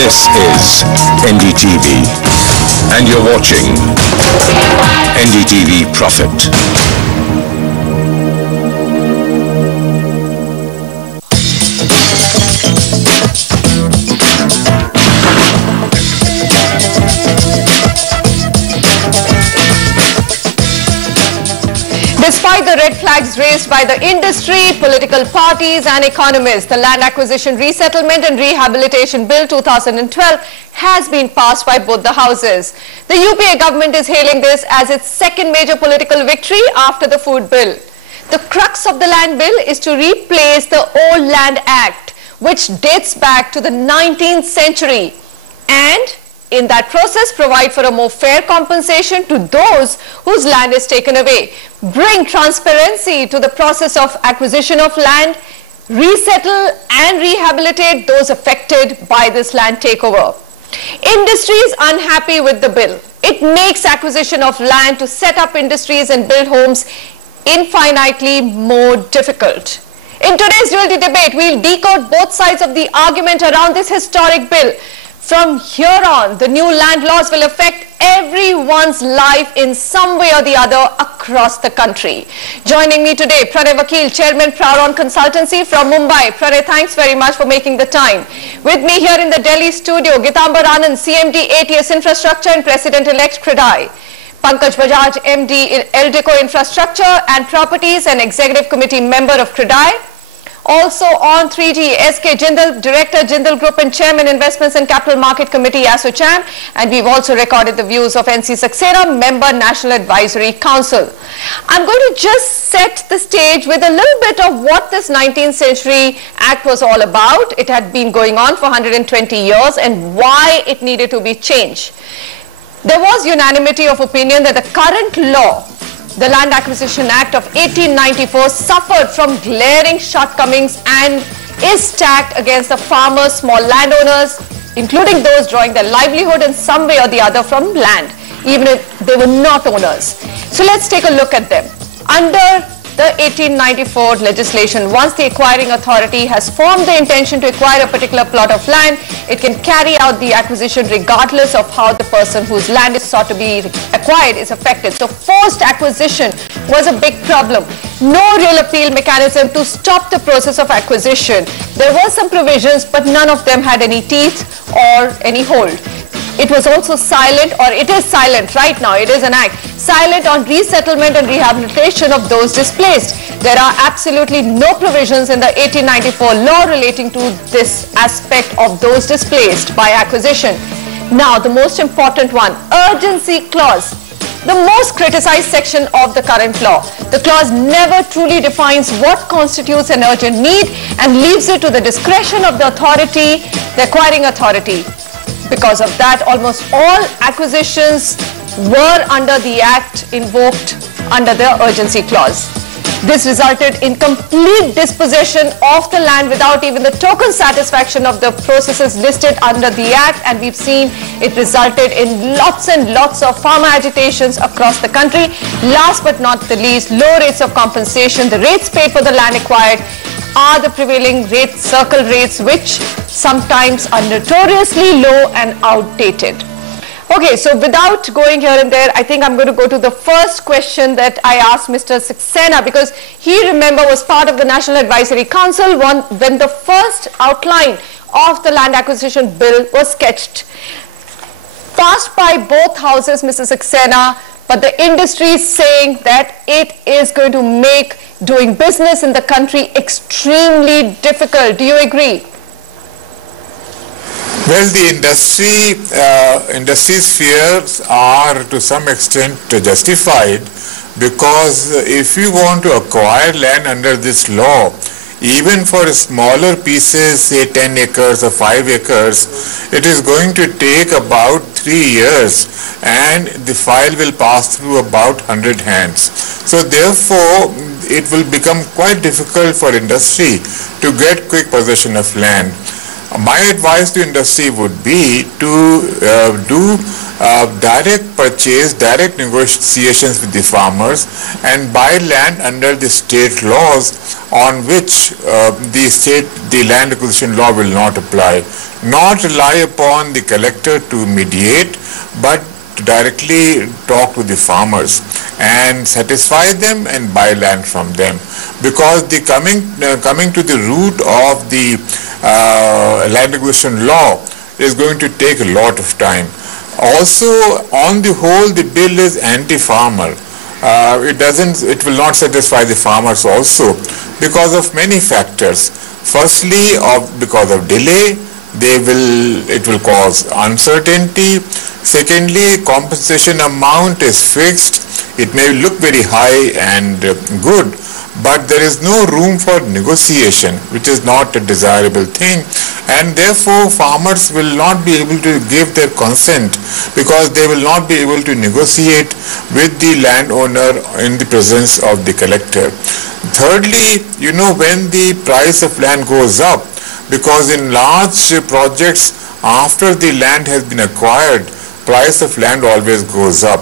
This is NDTV, and you're watching NDTV Profit. Despite the red flags raised by the industry, political parties and economists, the Land Acquisition Resettlement and Rehabilitation Bill 2012 has been passed by both the houses. The UPA government is hailing this as its second major political victory after the Food Bill. The crux of the Land Bill is to replace the Old Land Act, which dates back to the 19th century, and in that process provide for a more fair compensation to those whose land is taken away, bring transparency to the process of acquisition of land, resettle and rehabilitate those affected by this land takeover. Industry is unhappy with the bill. It makes acquisition of land to set up industries and build homes infinitely more difficult. In today's Realty Debate, we'll decode both sides of the argument around this historic bill. From here on, the new land laws will affect everyone's life in some way or the other across the country. Joining me today, Pranay Vakil, Chairman, Prauron Consultancy from Mumbai. Pranay, thanks very much for making the time. With me here in the Delhi studio, Gitambar Anand, CMD ATS Infrastructure and President-elect CREDAI. Pankaj Bajaj, MD Eldeco Infrastructure and Properties and Executive Committee member of CREDAI. Also on 3G, SK Jindal, Director Jindal Group and Chairman Investments and Capital Market Committee, ASSOCHAM. And we've also recorded the views of NC Saxena, Member National Advisory Council. I'm going to just set the stage with a little bit of what this 19th Century Act was all about. It had been going on for 120 years and why it needed to be changed. There was unanimity of opinion that the current law, the Land Acquisition Act of 1894, suffered from glaring shortcomings and is stacked against the farmers, small landowners, including those drawing their livelihood in some way or the other from land, even if they were not owners. So let's take a look at them. Under the 1894 legislation, once the acquiring authority has formed the intention to acquire a particular plot of land, it can carry out the acquisition regardless of how the person whose land is sought to be acquired is affected. So forced acquisition was a big problem. No real appeal mechanism to stop the process of acquisition. There were some provisions, but none of them had any teeth or any hold. It was also silent, or it is silent right now, it is an act, silent on resettlement and rehabilitation of those displaced. There are absolutely no provisions in the 1894 law relating to this aspect of those displaced by acquisition. Now, the most important one, urgency clause. The most criticized section of the current law. The clause never truly defines what constitutes an urgent need and leaves it to the discretion of the authority, the acquiring authority. Because of that, almost all acquisitions were under the Act invoked under the urgency clause. This resulted in complete dispossession of the land without even the token satisfaction of the processes listed under the Act, and we've seen it resulted in lots and lots of farmer agitations across the country. Last but not the least, low rates of compensation. The rates paid for the land acquired are the prevailing rates, circle rates, which sometimes are notoriously low and outdated. Okay, so without going here and there, I think I'm going to go to the first question that I asked Mr. Saxena, because he, remember, was part of the National Advisory Council when the first outline of the Land Acquisition Bill was sketched. Passed by both houses, Mr. Saxena, but the industry is saying that it is going to make doing business in the country extremely difficult. Do you agree? Well, the industry's fears are to some extent justified, because if you want to acquire land under this law, even for smaller pieces, say 10 acres or 5 acres, it is going to take about 3 years, and the file will pass through about 100 hands. So therefore, it will become quite difficult for industry to get quick possession of land. My advice to industry would be to do direct purchase, direct negotiations with the farmers and buy land under the state laws on which the land acquisition law will not apply. Not rely upon the collector to mediate, but to directly talk to the farmers and satisfy them and buy land from them. Because the coming to the root of the land acquisition law is going to take a lot of time. Also, on the whole, the bill is anti-farmer. It will not satisfy the farmers also because of many factors. Firstly, because of delay, it will cause uncertainty. Secondly, compensation amount is fixed. It may look very high and good, but there is no room for negotiation, which is not a desirable thing, and therefore farmers will not be able to give their consent because they will not be able to negotiate with the landowner in the presence of the collector. Thirdly, when the price of land goes up, because in large projects, after the land has been acquired, price of land always goes up.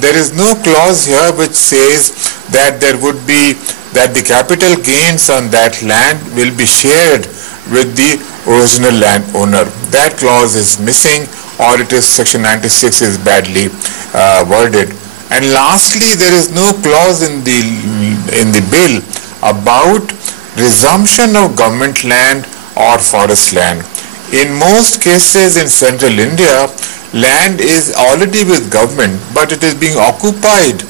There is no clause here which says that that the capital gains on that land will be shared with the original landowner. That clause is missing, or it is section 96 is badly worded. And lastly, there is no clause in the bill about resumption of government land or forest land. In most cases in central India, land is already with government, but it is being occupied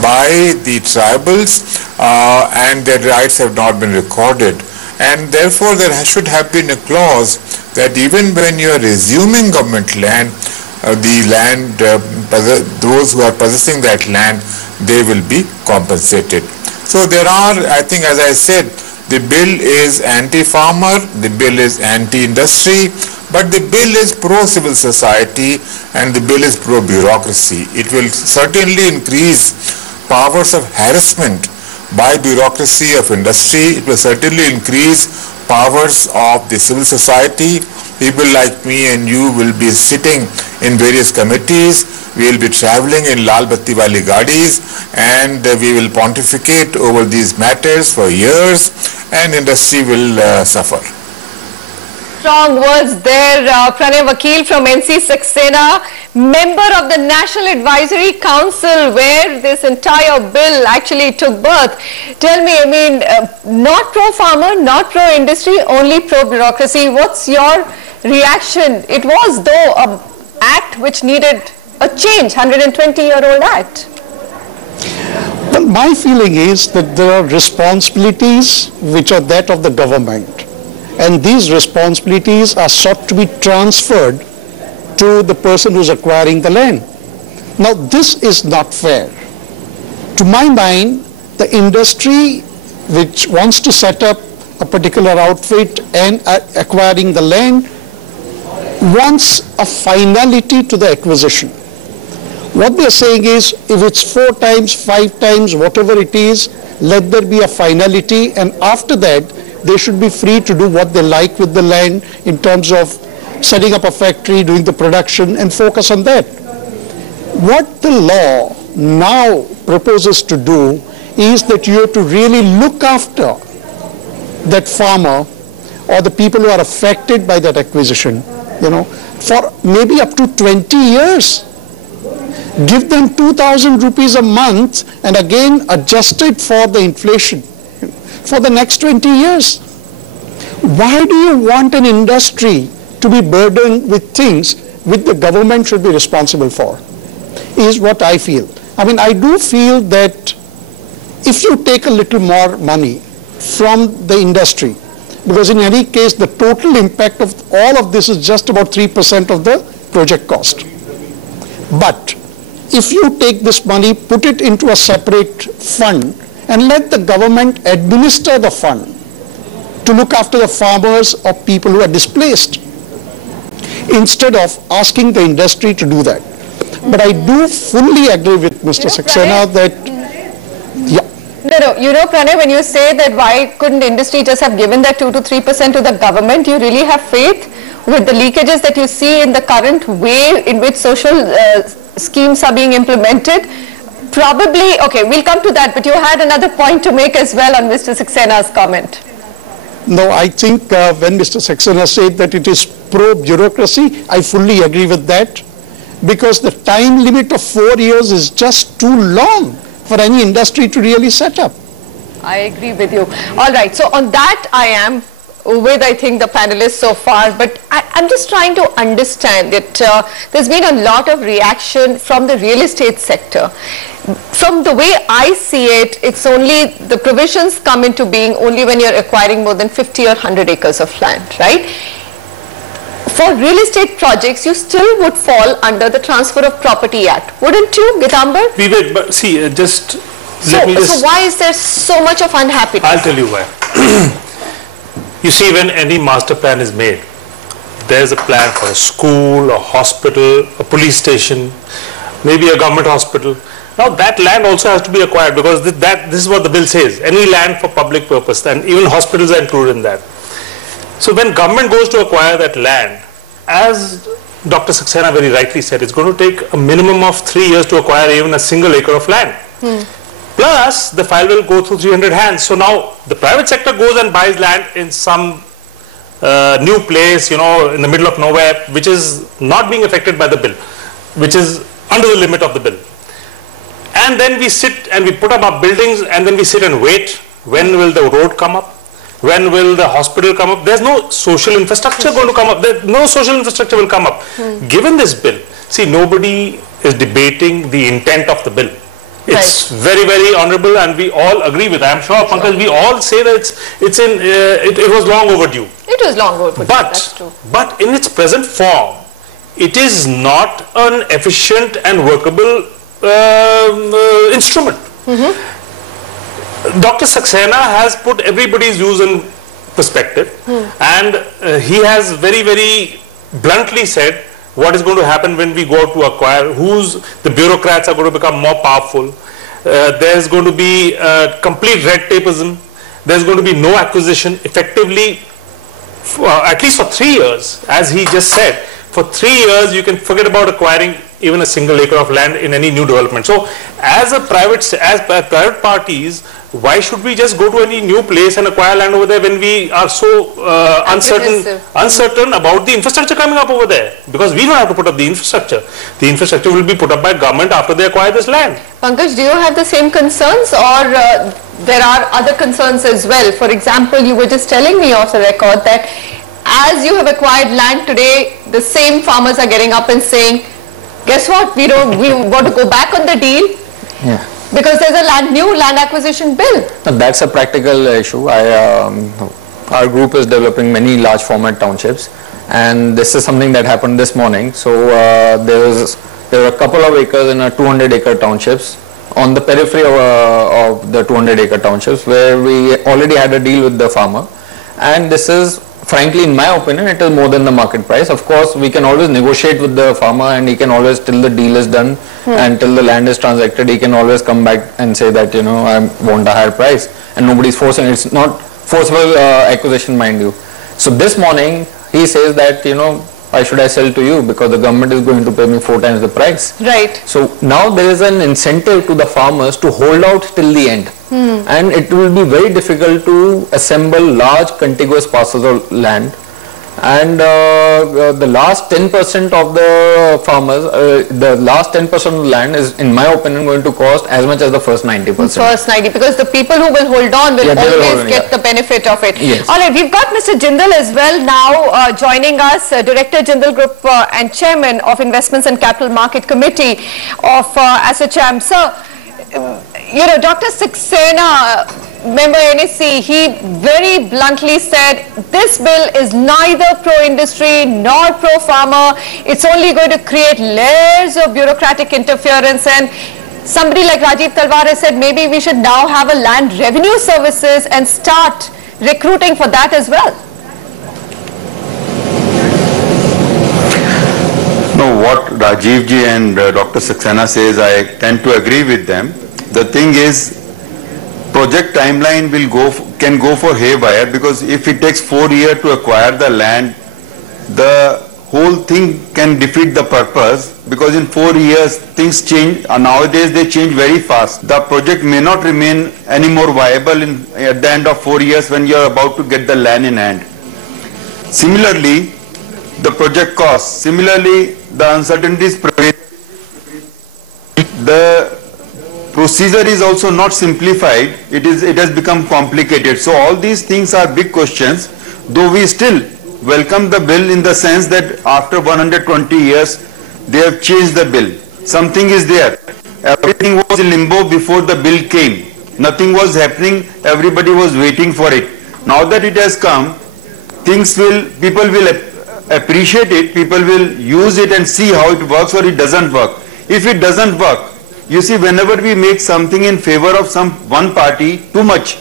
by the tribals and their rights have not been recorded. And therefore there should have been a clause that even when you are resuming government land, those who are possessing that land, they will be compensated. So there are, I think, as I said, the bill is anti-farmer, the bill is anti-industry, but the bill is pro-civil society and the bill is pro-bureaucracy. It will certainly increase powers of harassment by bureaucracy of industry. It will certainly increase powers of the civil society. People like me and you will be sitting in various committees. We will be traveling in Lal Batti Wali gadis, and we will pontificate over these matters for years, and industry will suffer. Strong words there. Pranay Vakil from NC Saxena, member of the National Advisory Council where this entire bill actually took birth. Tell me, not pro-farmer, not pro-industry, only pro-bureaucracy. What's your reaction? It was though an act which needed a change, 120-year-old act. Well, my feeling is that there are responsibilities which are that of the government, and these responsibilities are sought to be transferred to the person who is acquiring the land. Now, this is not fair. To my mind, the industry which wants to set up a particular outfit and acquiring the land wants a finality to the acquisition. What they are saying is, if it's 4 times, 5 times, whatever it is, let there be a finality, and after that, they should be free to do what they like with the land in terms of setting up a factory, doing the production, and focus on that. What the law now proposes to do is that you have to really look after that farmer or the people who are affected by that acquisition, for maybe up to 20 years. Give them 2,000 rupees a month and again adjusted for the inflation for the next 20 years. Why do you want an industry to be burdened with things which the government should be responsible for? Is what I feel. I do feel that if you take a little more money from the industry, because in any case the total impact of all of this is just about 3% of the project cost. But if you take this money, put it into a separate fund and let the government administer the fund to look after the farmers or people who are displaced, instead of asking the industry to do that. But I do fully agree with Mr. Saxena that, No, Pranay, when you say that why couldn't industry just have given that 2 to 3% to the government, you really have faith? with the leakages that you see in the current way in which social schemes are being implemented, probably, okay, we'll come to that, but you had another point to make as well on Mr. सक्सेना's comment. No, I think when Mr. Saxena said that it is pro-bureaucracy, I fully agree with that, because the time limit of 4 years is just too long for any industry to really set up. I agree with you. All right, so on that I am with, I think, the panelists so far, but I'm just trying to understand that there's been a lot of reaction from the real estate sector. From the way I see it, it's only the provisions come into being only when you're acquiring more than 50 or 100 acres of land, right? For real estate projects, you still would fall under the Transfer of Property Act, wouldn't you, Gitambar? We will, but see, just let me just... So why is there so much of unhappiness? I'll tell you why. You see, when any master plan is made, there's a plan for a school, a hospital, a police station, maybe a government hospital. Now that land also has to be acquired, because this is what the bill says, any land for public purpose, and even hospitals are included in that. So when government goes to acquire that land, as Dr. Saxena very rightly said, it's going to take a minimum of 3 years to acquire even a single acre of land. Plus, the file will go through 300 hands. So now the private sector goes and buys land in some new place, you know, in the middle of nowhere, which is not being affected by the bill, which is under the limit of the bill. And then we sit and we put up our buildings, and then we sit and wait. When will the road come up? When will the hospital come up? There's no social infrastructure going to come up. No social infrastructure will come up. Given this bill, see, nobody is debating the intent of the bill. It's very, very honorable, and we all agree with it. I'm sure, Pankaj, we all say that it was long overdue. It was long overdue, that's true. But in its present form, it is not an efficient and workable instrument. Dr. Saxena has put everybody's views in perspective, and he has very, very bluntly said what is going to happen when we go to acquire, the bureaucrats are going to become more powerful. There's going to be complete red tapeism. There's going to be no acquisition effectively, at least for 3 years, as he just said. For 3 years, you can forget about acquiring even a single acre of land in any new development. So, as private parties, why should we just go to any new place and acquire land over there when we are so uncertain about the infrastructure coming up over there? Because we don't have to put up the infrastructure. The infrastructure will be put up by government after they acquire this land. Pankaj, do you have the same concerns, or there are other concerns as well? For example, you were just telling me off the record that as you have acquired land today, the same farmers are getting up and saying, guess what, we want to go back on the deal. Yeah. Because there's a new land acquisition bill. That's a practical issue. Our group is developing many large format townships, and this is something that happened this morning. So there were a couple of acres in a 200-acre townships on the periphery of the 200-acre townships, where we already had a deal with the farmer, and this is, frankly, in my opinion, it is more than the market price. Of course, we can always negotiate with the farmer, and he can always, till the deal is done and till the land is transacted, he can always come back and say that, you know, I want a higher price, and nobody's forcing. It's not forcible acquisition, mind you. So this morning, he says that, you know, why should I sell to you, because the government is going to pay me 4 times the price. Right. So now there is an incentive to the farmers to hold out till the end. And it will be very difficult to assemble large contiguous parcels of land, and the last 10% of the farmers, the last 10% of the land is, in my opinion, going to cost as much as the first 90%. First 90, because the people who will hold on will always get the benefit of it. Yes. All right, we've got Mr. Jindal as well now joining us, Director Jindal Group and Chairman of Investments and Capital Market Committee of ASSOCHAM. Sir, you know, Dr. Saxena, member NSC, he very bluntly said this bill is neither pro-industry nor pro-farmer. It's only going to create layers of bureaucratic interference, and somebody like Rajiv Talwar has said maybe we should now have a land revenue services and start recruiting for that as well. No, what Rajiv ji and Dr. Saxena says, I tend to agree with them. The thing is, project timeline can go for haywire, because if it takes 4 years to acquire the land the whole thing can defeat the purpose, because in 4 years things change. Nowadays they change very fast. The project may not remain any more viable at the end of 4 years when you are about to get the land in hand. Similarly, the project costs. Similarly, the uncertainties prevail. The procedure is also not simplified. It has become complicated. So all these things are big questions, though we still welcome the bill in the sense that after 120 years they have changed the bill. Something is there. Everything was in limbo before the bill came. Nothing was happening. Everybody was waiting for it. Now that it has come, people will appreciate it, people will use it and see how it works or it doesn't work. If it doesn't work, you see, whenever we make something in favor of one party too much,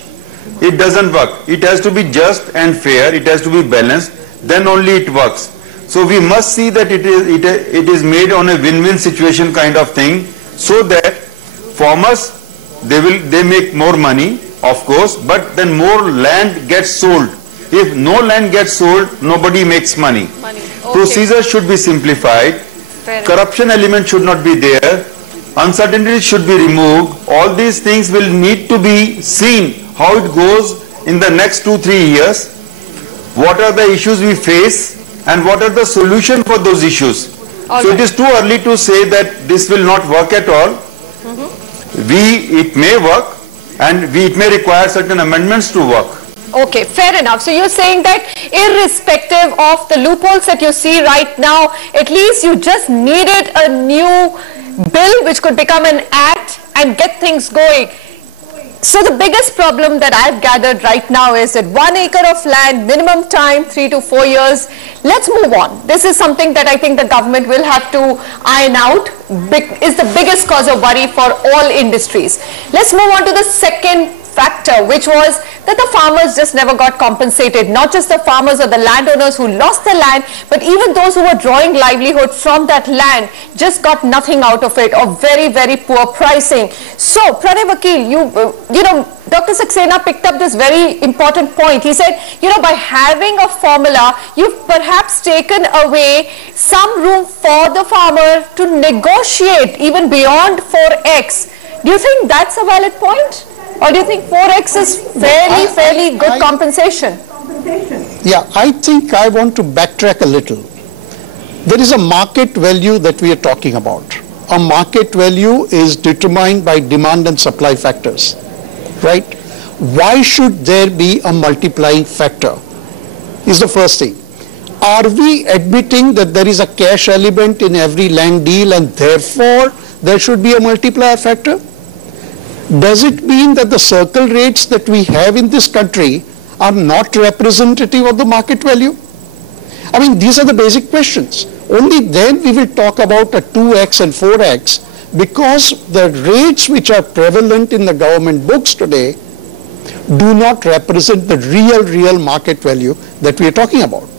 it doesn't work. It has to be just and fair, it has to be balanced, then only it works. So we must see that it is made on a win-win situation kind of thing, so that farmers, they make more money, of course, but then more land gets sold. If no land gets sold, nobody makes money. Okay. Procedure should be simplified. Corruption element should not be there. Uncertainty should be removed. All these things will need to be seen how it goes in the next 2-3 years. What are the issues we face and what are the solutions for those issues. So it is too early to say that this will not work at all. It may work and it may require certain amendments to work. Okay, fair enough. So you're saying that irrespective of the loopholes that you see right now, at least you just needed a new bill which could become an act and get things going. So the biggest problem that I've gathered right now is that 1 acre of land, minimum time 3 to 4 years. Let's move on. This is something that I think the government will have to iron out. Is the biggest cause of worry for all industries. Let's move on to the second factor, which was that the farmers just never got compensated. Not just the farmers or the landowners who lost the land, but even those who were drawing livelihood from that land just got nothing out of it, or very, very poor pricing. So, Pranay Vakil, you know, Dr. Saxena picked up this very important point. He said, you know, by having a formula, you've perhaps taken away some room for the farmer to negotiate even beyond 4x. Do you think that's a valid point? Or do you think 4x is fairly good compensation? Yeah, I think I want to backtrack a little. There is a market value that we are talking about. A market value is determined by demand and supply factors, right? Why should there be a multiplying factor? Is the first thing. Are we admitting that there is a cash element in every land deal and therefore there should be a multiplier factor? Does it mean that the circle rates that we have in this country are not representative of the market value? I mean, these are the basic questions. Only then we will talk about a 2x and 4x, because the rates which are prevalent in the government books today do not represent the real market value that we are talking about.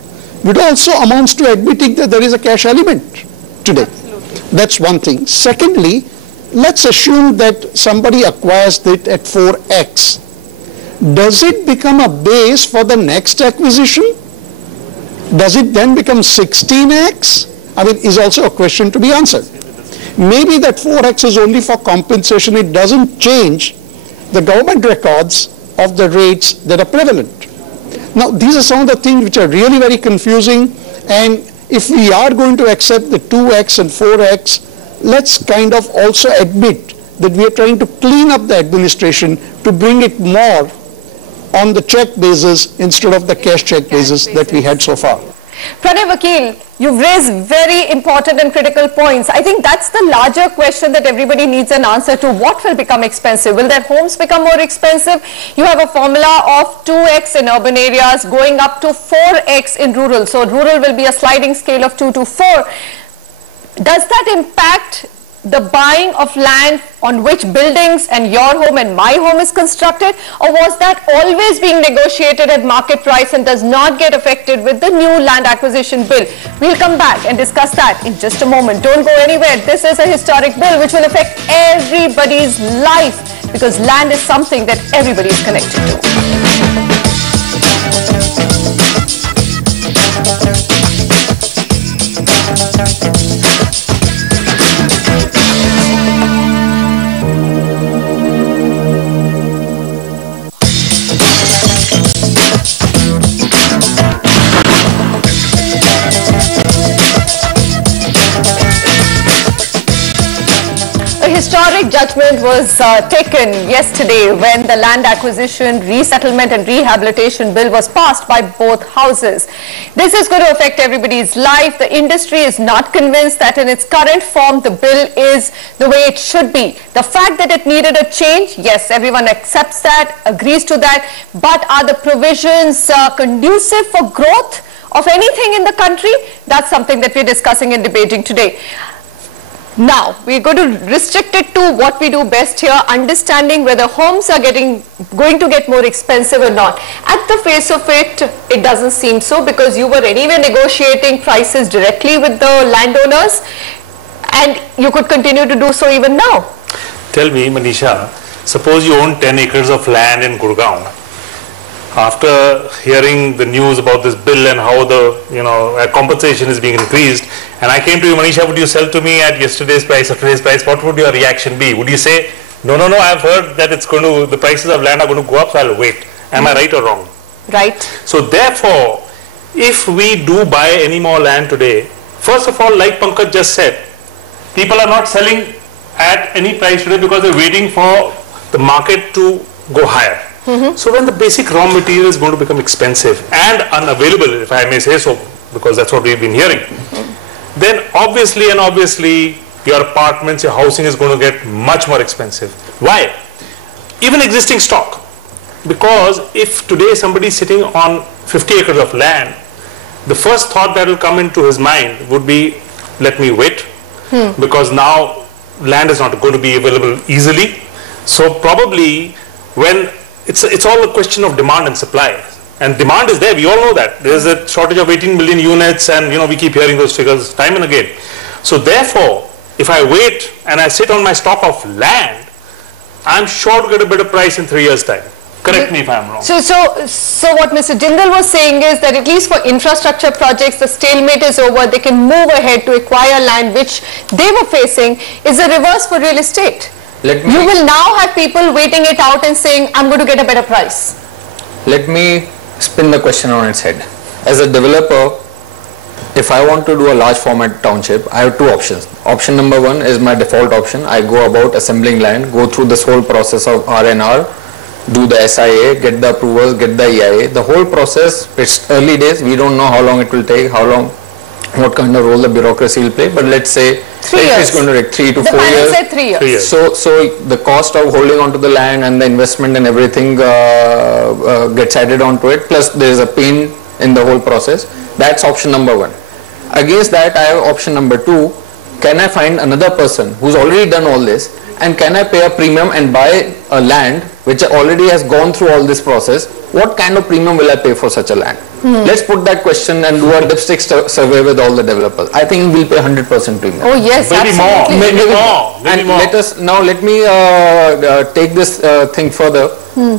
It also amounts to admitting that there is a cash element today. Absolutely. That's one thing. Secondly, let's assume that somebody acquires it at 4x. Does it become a base for the next acquisition? Does it then become 16x? I mean, is also a question to be answered. Maybe that 4x is only for compensation. It doesn't change the government records of the rates that are prevalent. Now, these are some of the things which are really very confusing, and if we are going to accept the 2x and 4x, let's kind of also admit that we are trying to clean up the administration to bring it more on the check basis instead of the cash check basis that we had so far. Pranay Vakil, you've raised very important and critical points. I think that's the larger question that everybody needs an answer to. What will become expensive? Will their homes become more expensive? You have a formula of 2x in urban areas going up to 4x in rural. So rural will be a sliding scale of 2 to 4. Does that impact the buying of land on which buildings and your home and my home is constructed, or was that always being negotiated at market price and does not get affected with the new land acquisition bill? We'll come back and discuss that in just a moment. Don't go anywhere. This is a historic bill which will affect everybody's life, because land is something that everybody is connected to. historic judgment was taken yesterday when the Land Acquisition, Resettlement and Rehabilitation Bill was passed by both houses. This is going to affect everybody's life. The industry is not convinced that in its current form the bill is the way it should be. The fact that it needed a change, yes, everyone accepts that, agrees to that, but are the provisions conducive for growth of anything in the country? That's something that we're discussing and debating today. Now, we're going to restrict it to what we do best here, understanding whether homes are going to get more expensive or not. At the face of it, it doesn't seem so, because you were anyway negotiating prices directly with the landowners, and you could continue to do so even now. Tell me, Manisha, suppose you own 10 acres of land in Gurgaon. After hearing the news about this bill and how the compensation is being increased, and I came to you, Manisha, would you sell to me at yesterday's price or today's price? What would your reaction be? Would you say, no, I've heard that the prices of land are going to go up, so I'll wait. Am I right or wrong? Right. So therefore, if we do buy any more land today, first of all, like Pankaj just said, people are not selling at any price today because they're waiting for the market to go higher. So when the basic raw material is going to become expensive and unavailable, if I may say so, because that's what we've been hearing, then obviously your apartments, your housing is going to get much more expensive. Why? Even existing stock. Because if today somebody is sitting on 50 acres of land, the first thought that will come into his mind would be, let me wait, because now land is not going to be available easily. So probably when it's all a question of demand and supply, and demand is there, we all know that there is a shortage of 18 million units, and we keep hearing those figures time and again. So therefore, if I wait and I sit on my stock of land, I'm sure to get a better price in 3 years' time. Correct me if I'm wrong. So what Mr. Jindal was saying is that at least for infrastructure projects, the stalemate is over. They can move ahead to acquire land, which they were facing. Is a reverse for real estate. You will now have people waiting it out and saying, I'm going to get a better price. Let me spin the question on its head. As a developer, if I want to do a large format township, I have two options. Option number one is my default option. I go about assembling land, go through this whole process of R&R, do the SIA, get the approvals, get the EIA. The whole process, it's early days. We don't know how long it will take, what kind of role the bureaucracy will play, but let's say it's going to take 3 to 4 years. Said 3 years. So the cost of holding onto the land and the investment and everything gets added onto it, plus there is a pain in the whole process. That's option number one. Against that, I have option number two. Can I find another person who's already done all this, and can I pay a premium and buy a land which already has gone through all this process? What kind of premium will I pay for such a land? Let's put that question and do a dipstick survey with all the developers. I think we'll pay 100% premium. Oh yes, maybe absolutely. more. And let me take this thing further.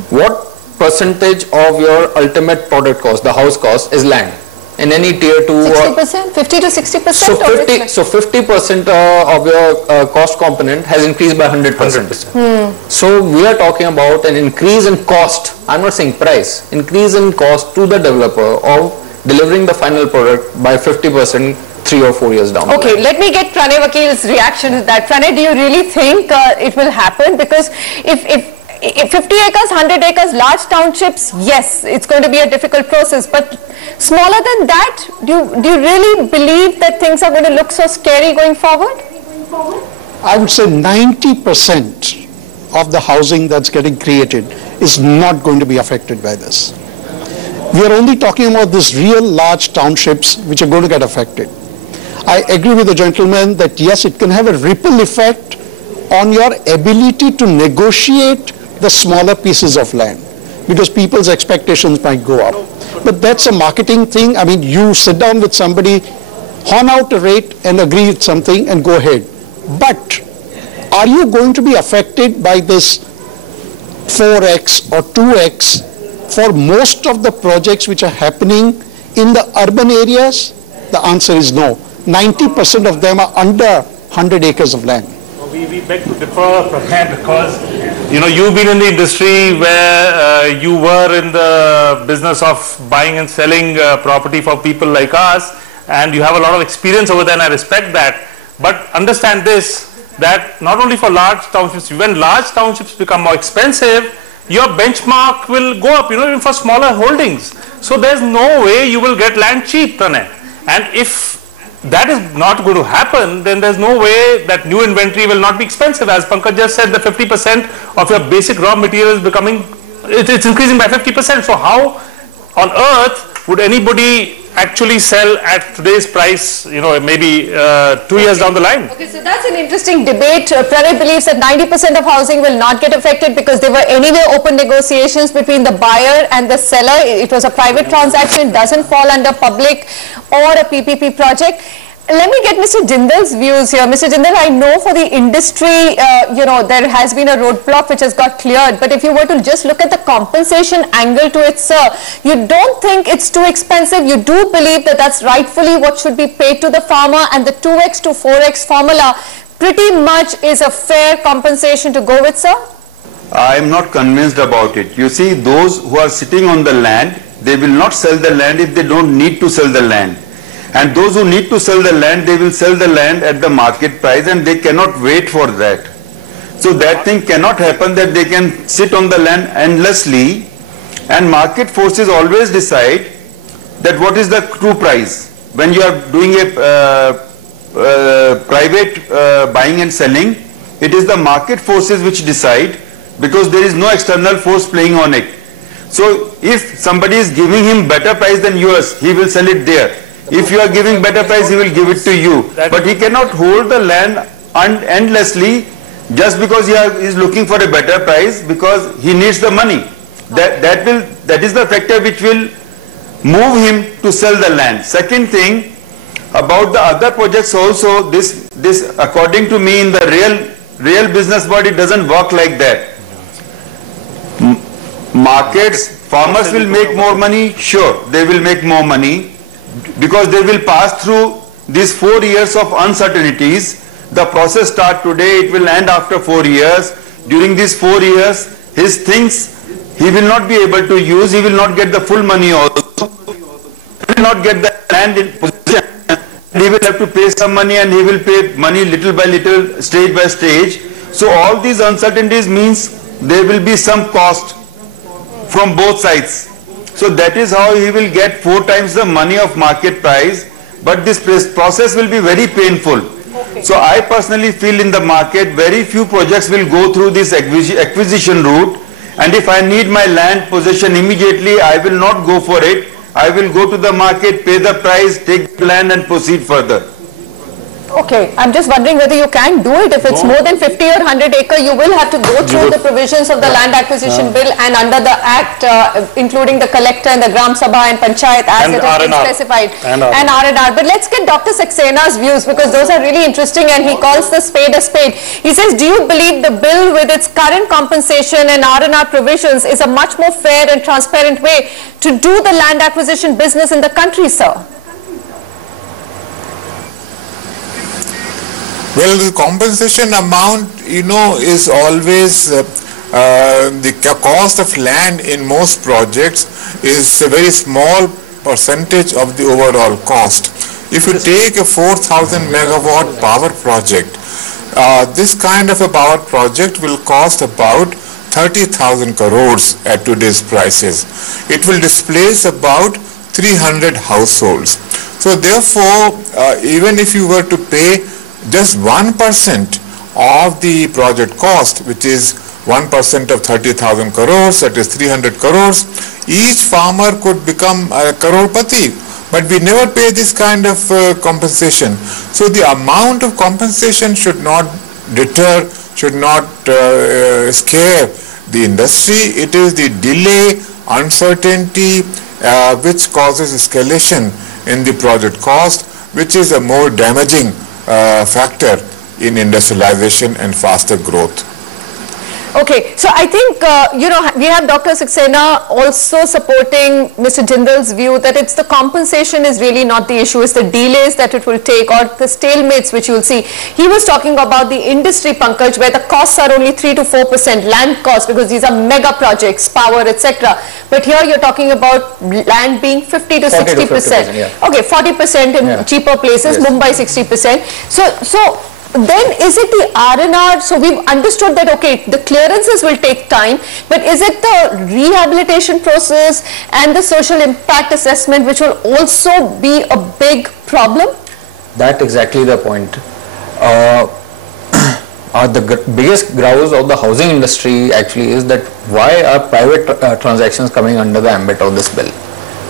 What percentage of your ultimate product cost, the house cost, is land? In any tier 2 60%, 50 to 60%? So 50% of your cost component has increased by 100%. So we are talking about an increase in cost. I'm not saying price. Increase in cost to the developer of delivering the final product by 50% 3 or 4 years down. Okay, let me get Pranay Vakil's reaction to that. Pranay, do you really think it will happen? Because if 50 acres, 100 acres, large townships, yes, it's going to be a difficult process. But smaller than that, do you really believe that things are going to look so scary going forward? I would say 90% of the housing that's getting created is not going to be affected by this. We are only talking about these real large townships which are going to get affected. I agree with the gentleman that yes, it can have a ripple effect on your ability to negotiate the smaller pieces of land, because people's expectations might go up. But that's a marketing thing. I mean, you sit down with somebody, horn out a rate and agree with something and go ahead. But are you going to be affected by this 4x or 2x for most of the projects which are happening in the urban areas? The answer is no. 90% of them are under 100 acres of land. We beg to differ from that, because you've been in the industry where you were in the business of buying and selling property for people like us, and you have a lot of experience over there, and I respect that. But understand this, that not only for large townships, when large townships become more expensive, your benchmark will go up, even for smaller holdings. So there's no way you will get land cheap, Pranay. And if that is not going to happen, then there's no way that new inventory will not be expensive. As Pankaj just said, the 50% of your basic raw material is becoming, it's increasing by 50%. So how on earth would anybody actually sell at today's price, maybe 2 years down the line? Okay, so that's an interesting debate. Pranay believes that 90% of housing will not get affected because there were anyway open negotiations between the buyer and the seller. It was a private transaction, doesn't fall under public or a PPP project. Let me get Mr. Jindal's views here. Mr. Jindal, I know for the industry, there has been a roadblock which has got cleared. But if you were to just look at the compensation angle to it, sir, you don't think it's too expensive? You do believe that that's rightfully what should be paid to the farmer, and the 2x to 4x formula pretty much is a fair compensation to go with, sir? I am not convinced about it. You see, those who are sitting on the land, they will not sell the land if they don't need to sell the land. And those who need to sell the land, they will sell the land at the market price, and they cannot wait for that. So that thing cannot happen, that they can sit on the land endlessly, and market forces always decide that what is the true price. When you are doing a private buying and selling, it is the market forces which decide, because there is no external force playing on it. So if somebody is giving him better price than yours, he will sell it there. If you are giving better price, he will give it to you. But he cannot hold the land endlessly just because he is looking for a better price, because he needs the money. That is the factor which will move him to sell the land. Second thing, about the other projects also, this according to me, in the real business world, it doesn't work like that. Markets, farmers will make more money, sure, they will make more money, because they will pass through these 4 years of uncertainties. The process starts today, it will end after 4 years. During these 4 years, his things he will not be able to use, he will not get the full money also, he will not get the land in possession, he will have to pay some money, and he will pay money little by little, stage by stage. So all these uncertainties means there will be some cost from both sides. So that is how he will get 4 times the money of market price, but this process will be very painful. Okay. So I personally feel in the market, very few projects will go through this acquisition route, and if I need my land possession immediately, I will not go for it. I will go to the market, pay the price, take the land and proceed further. Okay, I'm just wondering whether you can do it. If it's more than 50 or 100 acre, you will have to go through the provisions of the land acquisition bill and under the act, including the collector and the Gram Sabha and Panchayat as it has been specified. And R&R. But let's get Dr. Saxena's views, because those are really interesting, and he calls the spade a spade. He says, do you believe the bill with its current compensation and R&R provisions is a much more fair and transparent way to do the land acquisition business in the country, sir? Well, the compensation amount, is always the cost of land in most projects is a very small percentage of the overall cost. If you take a 4,000 megawatt power project, this kind of a power project will cost about 30,000 crores at today's prices. It will displace about 300 households. So therefore, even if you were to pay just 1% of the project cost, which is 1% of 30,000 crores, that is 300 crores, each farmer could become a crorepati. But we never pay this kind of compensation. So the amount of compensation should not deter, should not scare the industry. It is the delay, uncertainty, which causes escalation in the project cost, which is a more damaging factor in industrialization and faster growth. Okay, so I think, we have Dr. Saxena also supporting Mr. Jindal's view that it's the compensation is really not the issue, it's the delays that it will take or the stalemates which you'll see. He was talking about the industry, Pankaj, where the costs are only 3 to 4% land costs, because these are mega projects, power, etc. But here you're talking about land being 50 to 60%. Yeah. Okay, 40% in cheaper places, yes. Mumbai 60%. So then is it the R&R? So we've understood that, okay, the clearances will take time, but is it the rehabilitation process and the social impact assessment which will also be a big problem? That's exactly the point. The biggest grouse of the housing industry actually is that why are private transactions coming under the ambit of this bill?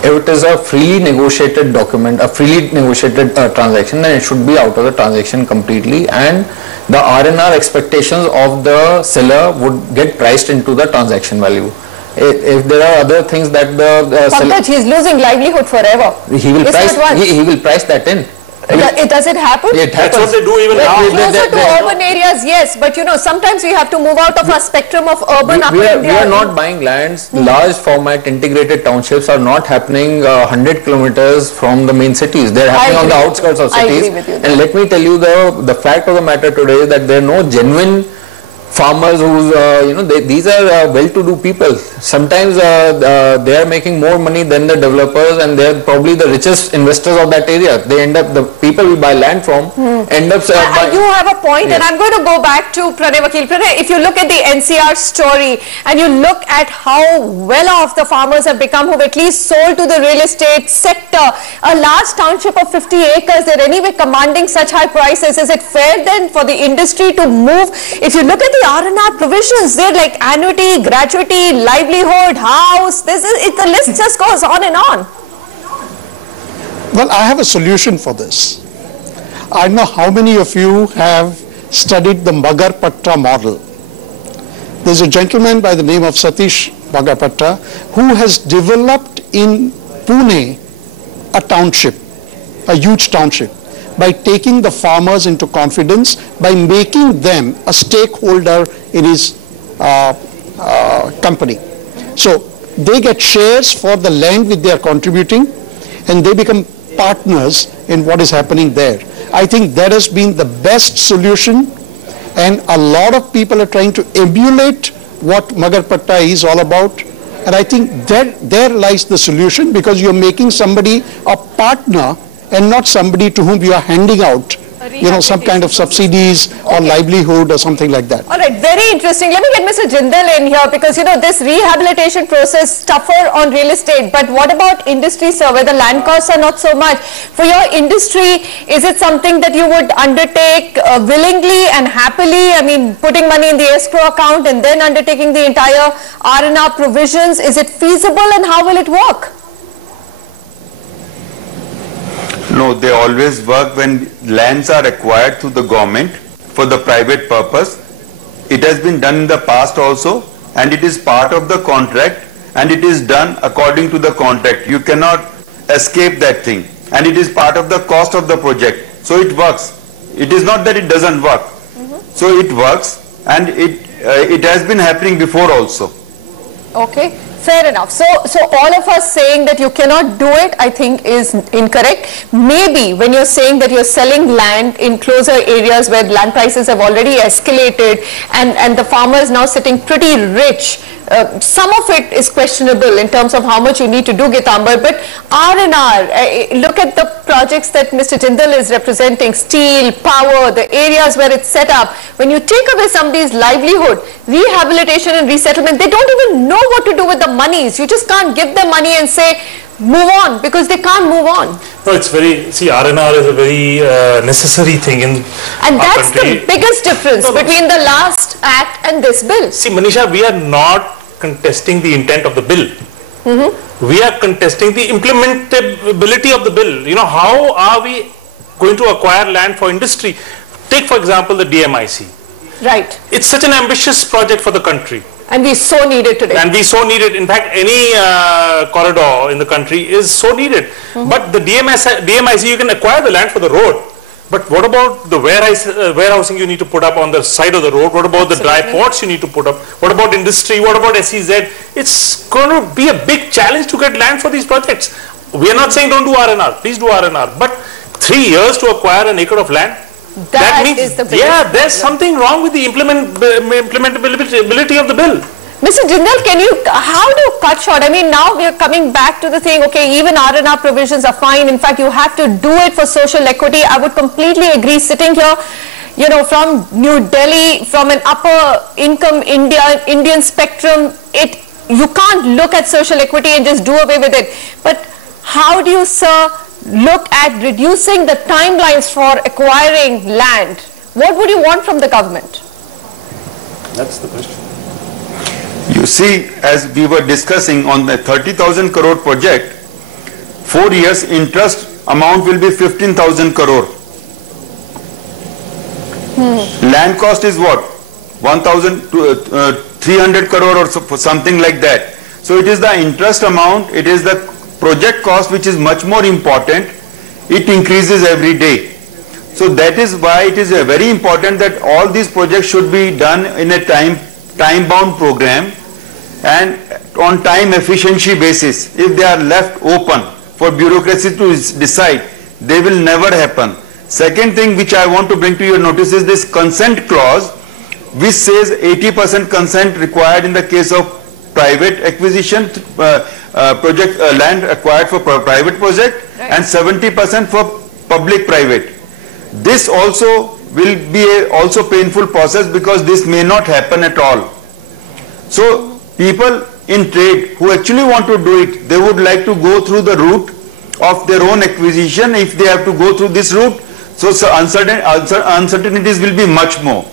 If it is a freely negotiated document, a freely negotiated transaction, then it should be out of the transaction completely, and the R&R expectations of the seller would get priced into the transaction value. If there are other things that the seller, he is losing livelihood forever. He will price that in. Does it happen? That's what they do even now. Closer to urban areas, yes, but you know, sometimes we have to move out of our spectrum of urban upper India. We are not buying lands. Large format integrated townships are not happening 100 kilometers from the main cities. They are happening on the outskirts of cities. I agree with you. And let me tell you the fact of the matter today is that there are no genuine farmers who, these are well-to-do people. Sometimes they are making more money than the developers, and they are probably the richest investors of that area. They end up, the people we buy land from end up you have a point, yes. And I'm going to go back to Pranay Vakil. Pranay, if you look at the NCR story and you look at how well off the farmers have become, who've at least sold to the real estate sector, a large township of 50 acres, they're anyway commanding such high prices. Is it fair then for the industry to move? If you look at the R&R provisions, they're like annuity, gratuity, livelihood, house, the list just goes on and on. Well, I have a solution for this. I know how many of you have studied the Magarpatta model. There's a gentleman by the name of Satish Magarpatta who has developed in Pune a township, a huge township, by taking the farmers into confidence, by making them a stakeholder in his company. So they get shares for the land which they are contributing, and they become partners in what is happening there. I think that has been the best solution, and a lot of people are trying to emulate what Magarpatta is all about. And I think there lies the solution, because you're making somebody a partner and not somebody to whom you are handing out, some kind of subsidies or livelihood or something like that. All right, very interesting. Let me get Mr. Jindal in here, because this rehabilitation process tougher on real estate. But what about industry, sir, where the land costs are not so much? For your industry, is it something that you would undertake willingly and happily? I mean, putting money in the escrow account and then undertaking the entire R&R provisions. Is it feasible, and how will it work? No, they always work when lands are acquired through the government for the private purpose. It has been done in the past also, and it is part of the contract, and it is done according to the contract. You cannot escape that thing, and it is part of the cost of the project. So it works. It is not that it doesn't work. So it works, and it has been happening before also. Okay. Fair enough. So all of us saying that you cannot do it, I think, is incorrect. Maybe when you're saying that you're selling land in closer areas where land prices have already escalated, and the farmer is now sitting pretty rich, some of it is questionable in terms of how much you need to do, Gitambar. But R&R, look at the projects that Mr. Jindal is representing, steel, power, the areas where it's set up. When you take away somebody's livelihood, rehabilitation and resettlement, they don't even know what to do with the monies. You just can't give them money and say, move on, because they can't move on. No, it's R&R is a very necessary thing in and our that's country. The biggest difference between the last act and this bill. See, Manisha, we are not contesting the intent of the bill. We are contesting the implementability of the bill. How are we going to acquire land for industry? Take, for example, the DMIC. Right. It's such an ambitious project for the country. And we so need it today. And we so need it. In fact, any corridor in the country is so needed. But the DMIC, you can acquire the land for the road. But what about the warehousing you need to put up on the side of the road? What about the dry ports you need to put up? What about industry? What about SEZ? It's going to be a big challenge to get land for these projects. We are not saying don't do R&R. Please do R&R. But 3 years to acquire an acre of land? That means, there's something wrong with the implementability of the bill. Mr. Jindal, how do you cut short? I mean, now we are coming back to the thing, okay, even R&R provisions are fine. In fact, you have to do it for social equity. I would completely agree. Sitting here, you know, from New Delhi, from an upper income Indian spectrum, you can't look at social equity and just do away with it. But how do you, sir, look at reducing the timelines for acquiring land? What would you want from the government? That's the question. You see, as we were discussing on the 30,000 crore project, 4 years interest amount will be 15,000 crore. Land cost is what? 1,300 crore or something like that. So it is the interest amount, it is the project cost which is much more important. It increases every day. So that is why it is very important that all these projects should be done in a time-bound program and on time efficiency basis. If they are left open for bureaucracy to decide, they will never happen. Second thing which I want to bring to your notice is this consent clause, which says 80% consent required in the case of private acquisition, land acquired for private project, right, and 70% for public-private. This also will be a also painful process because this may not happen at all. So people in trade who actually want to do it, they would like to go through the route of their own acquisition. If they have to go through this route, so uncertainties will be much more.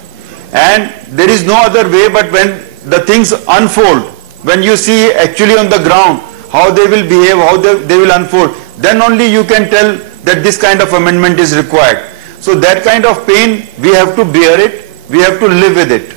And there is no other way but when the things unfold, when you see actually on the ground how they will behave, how they will unfold, then only you can tell that this kind of amendment is required. So that kind of pain, we have to bear it, we have to live with it.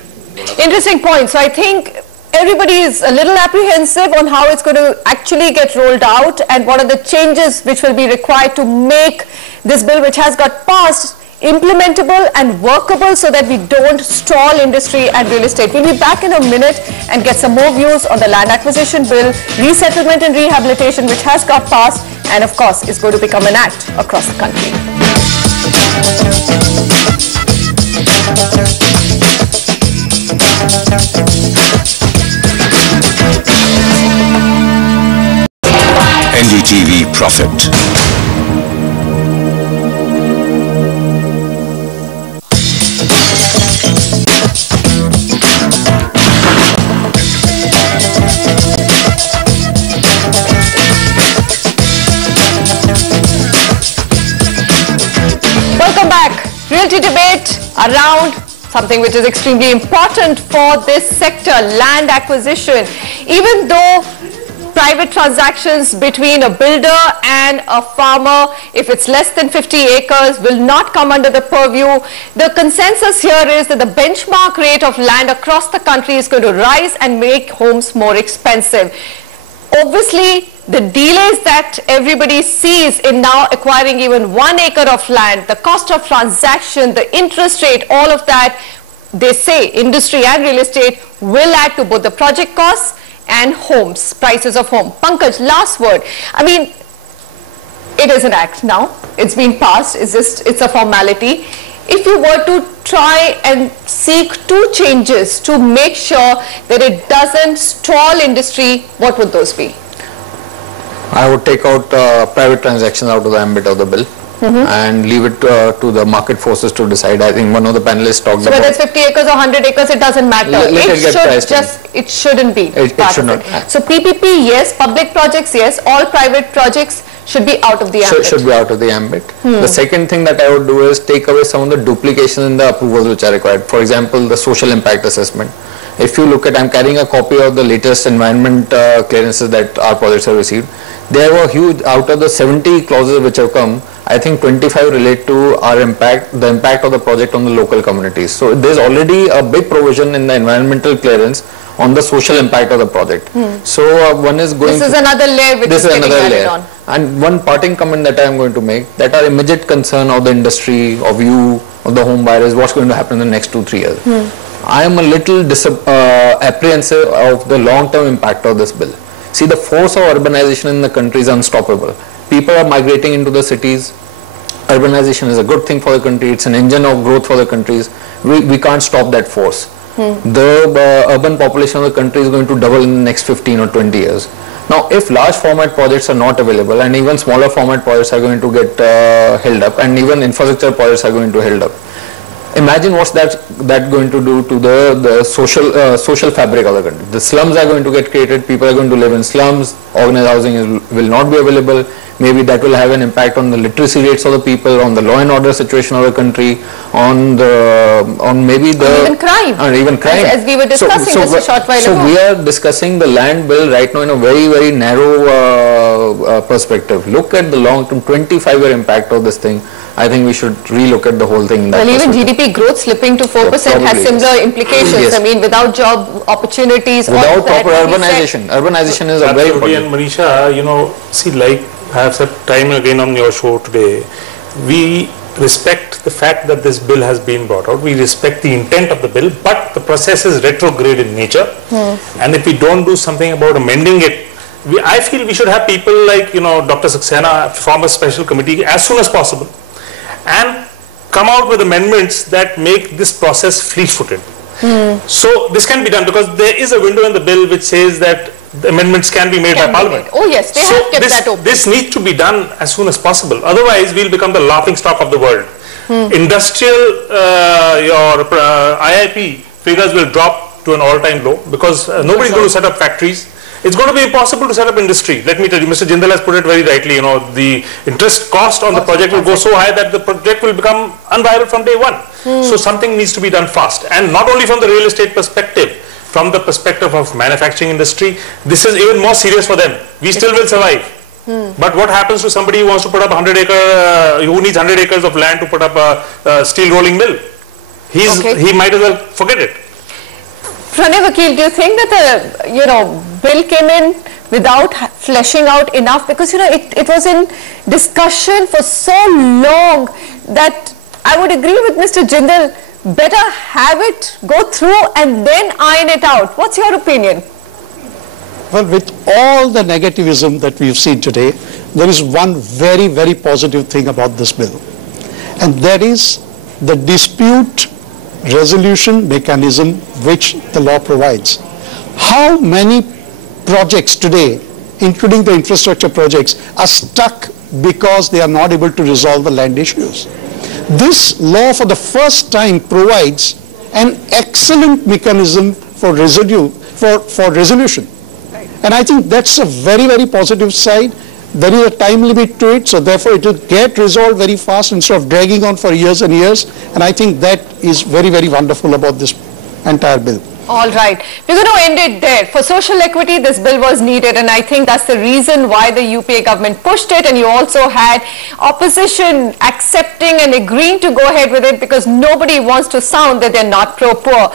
Interesting point. So I think everybody is a little apprehensive on how it's going to actually get rolled out and what are the changes which will be required to make this bill, which has got passed, implementable and workable so that we don't stall industry and real estate. We'll be back in a minute and get some more views on the land acquisition bill, resettlement and rehabilitation, which has got passed and of course is going to become an act across the country. NDTV Profit. Welcome back. Realty debate around something which is extremely important for this sector, land acquisition. Even though private transactions between a builder and a farmer, if it's less than 50 acres, will not come under the purview. The consensus here is that the benchmark rate of land across the country is going to rise and make homes more expensive. Obviously, the delays that everybody sees in now acquiring even 1 acre of land, the cost of transaction, the interest rate, all of that, they say industry and real estate will add to both the project costs and homes, prices of home. Pankaj, last word. I mean, it is an act now. It's been passed. It's a formality. If you were to try and seek 2 changes to make sure that it doesn't stall industry, what would those be? I would take out private transactions out of the ambit of the bill. And leave it to the market forces to decide. I think one of the panelists talked about... So whether it's 50 acres or 100 acres, it doesn't matter. It shouldn't be. It should not. So PPP, yes. Public projects, yes. All private projects should be out of the ambit. Should be out of the ambit. The second thing that I would do is take away some of the duplication in the approvals which are required. For example, the social impact assessment. If you look at, I'm carrying a copy of the latest environment clearances that our projects have received. There were huge, out of the 70 clauses which have come, I think 25 relate to our impact, the impact of the project on the local communities. So there's already a big provision in the environmental clearance on the social impact of the project. So one is going... This is another layer which is getting added on. And one parting comment that I am going to make, that our immediate concern of the industry, of you, of the home buyer is what's going to happen in the next 2-3 years. I am a little apprehensive of the long-term impact of this bill. See, the force of urbanization in the country is unstoppable. People are migrating into the cities. Urbanization is a good thing for the country. It's an engine of growth for the countries. We can't stop that force. The urban population of the country is going to double in the next 15 or 20 years. Now, if large format projects are not available and even smaller format projects are going to get held up and even infrastructure projects are going to held up, imagine what's that going to do to the social fabric of the country. The slums are going to get created, people are going to live in slums, organized housing will not be available. Maybe that will have an impact on the literacy rates of the people, on the law and order situation of the country, on even crime. As we were discussing just a short while ago. So we are discussing the land bill right now in a very, very narrow perspective. Look at the long-term 25-year impact of this thing. I think we should relook at the whole thing in that even GDP growth slipping to 4% has similar implications. Yes. I mean, without job opportunities, without proper urbanization. Urbanization is a very important. And Manisha, see, like I have said time and again on your show today, we respect the fact that this bill has been brought out. We respect the intent of the bill, but the process is retrograde in nature. And if we don't do something about amending it, I feel we should have people like, Dr. Saxena form a special committee as soon as possible and come out with amendments that make this process fleet-footed. So this can be done because there is a window in the bill which says that the amendments can be made by Parliament. Oh yes, they have kept that open. This needs to be done as soon as possible. Otherwise, we'll become the laughing stock of the world. Industrial IIP figures will drop to an all-time low because nobody's going to set up factories. It's going to be impossible to set up industry. Let me tell you, Mr. Jindal has put it very rightly. The interest cost on the project will go so high that the project will become unviable from day one. So something needs to be done fast, and not only from the real estate perspective. From the perspective of manufacturing industry, this is even more serious for them. We still will survive. But what happens to somebody who wants to put up who needs 100 acres of land to put up a steel rolling mill? He might as well forget it. Pranay Vakil, do you think that the bill came in without fleshing out enough? Because it was in discussion for so long that I would agree with Mr. Jindal. Better have it go through and then iron it out. What's your opinion? Well, with all the negativism that we've seen today, there is one very, very positive thing about this bill. And that is the dispute resolution mechanism which the law provides. How many projects today, including the infrastructure projects, are stuck because they are not able to resolve the land issues? This law for the first time provides an excellent mechanism for resolution. And I think that's a very, very positive side. There is a time limit to it, so therefore it will get resolved very fast instead of dragging on for years and years. And I think that is very, very wonderful about this entire bill. All right. We're going to end it there. For social equity, this bill was needed, and I think that's the reason why the UPA government pushed it, and you also had opposition accepting and agreeing to go ahead with it because nobody wants to sound that they're not pro-poor.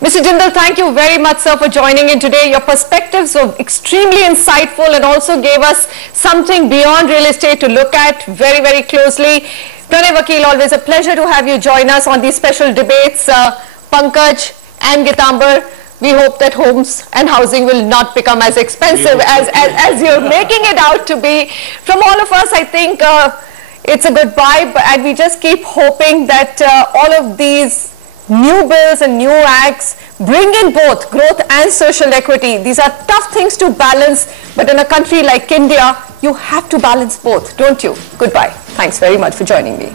Mr. Jindal, thank you very much, sir, for joining in today. Your perspectives were extremely insightful and also gave us something beyond real estate to look at very, very closely. Pranay Vakil, always a pleasure to have you join us on these special debates. Pankaj and Gitambar, we hope that homes and housing will not become as expensive as you're making it out to be. From all of us, I think it's a good vibe, and we just keep hoping that all of these new bills and new acts bring in both growth and social equity. These are tough things to balance, but in a country like India, you have to balance both, don't you? Goodbye. Thanks very much for joining me.